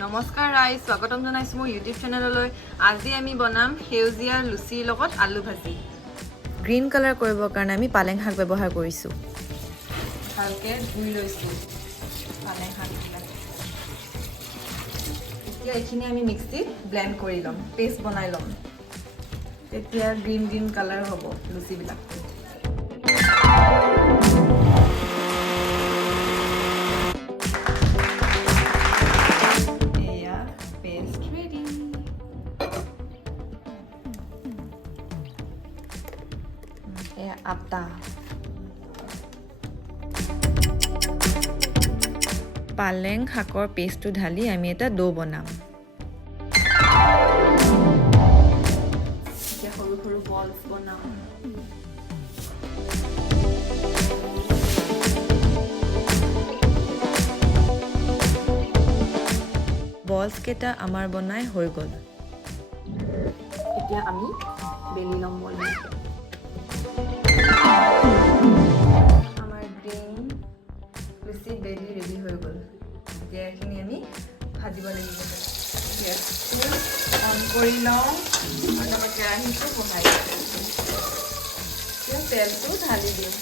নমস্কাৰ ৰাইজ, স্বাগতম জনাইছো মোৰ ইউটিউব চেনেললৈ। আজি আমি বনাম সেউজীয়া লুচিৰ লগত আলু ভাজি। গ্ৰীণ কালাৰ কৰিবৰ কাৰণে আমি পালেং শাক ব্যৱহাৰ কৰিছোঁ। ভালকৈ ধুই লৈছোঁ পালেং শাকবিলাক। এতিয়া এইখিনি আমি মিক্সিত ব্লেণ্ড কৰি ল'ম, পেষ্ট বনাই ল'ম। তেতিয়া গ্ৰীণ কালাৰ হ'ব লুচিবিলাক। আটা পালেং শাকৰ পেষ্টটো ঢালি আমি এটা ডো বনাম। এতিয়া সৰু সৰু বলছ বনাম। বলছ কেইটা আমাৰ বনাই হৈ গ'ল। এতিয়া আমি বেলি ল'ম বল। লুচি বেলি ৰেডি হৈ গ'ল। এতিয়া এইখিনি আমি ভাজিব লাগিব। গেছটো অন কৰি লওঁ আৰু তাৰপৰা কেৰাহীটো বহাই দিওঁ। এতিয়া তেলটো ঢালি দিওঁ।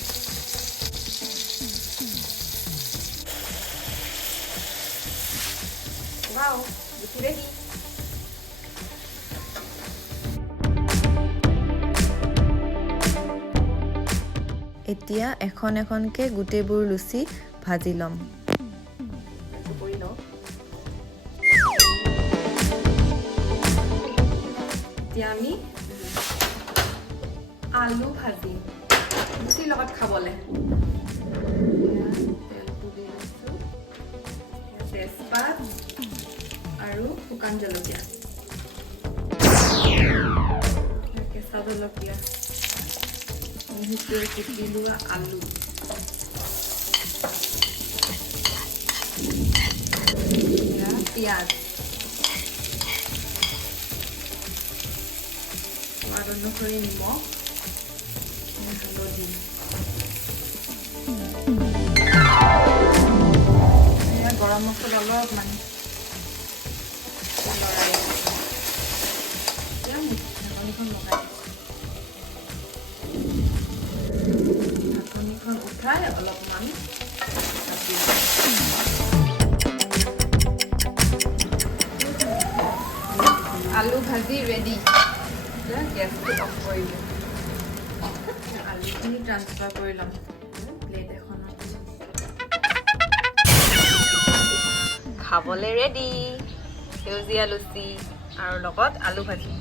ৱাও, লুচি ৰেডি। এতিয়া এখন এখনকৈ গোটেইবোৰ লুচি ভাজি ল'ম। এতিয়া আমি আলু ভাজি লুচিৰ লগত খাবলৈ। তেলটো দি লৈছোঁ, তেজপাত আৰু শুকান জলকীয়া, কেঁচা জলকীয়া, মিহিকৈ কুটি লোৱা আলু, পিঁয়াজ, সোৱাদ অনুসৰি নিমখ, হালধি, গৰম মছলা অলপমান লৰাই ঢাকনিখন লগাই ঢাকনিখন উঠাই অলপমান আলু ভাজি ৰেডি। গেছটো অফ কৰি দিওঁ। আলুখিনি ট্ৰান্সফাৰ কৰি ল'ম প্লেট এখনত। খাবলৈ ৰেডি সেউজীয়া লুচি আৰু লগত আলু ভাজি।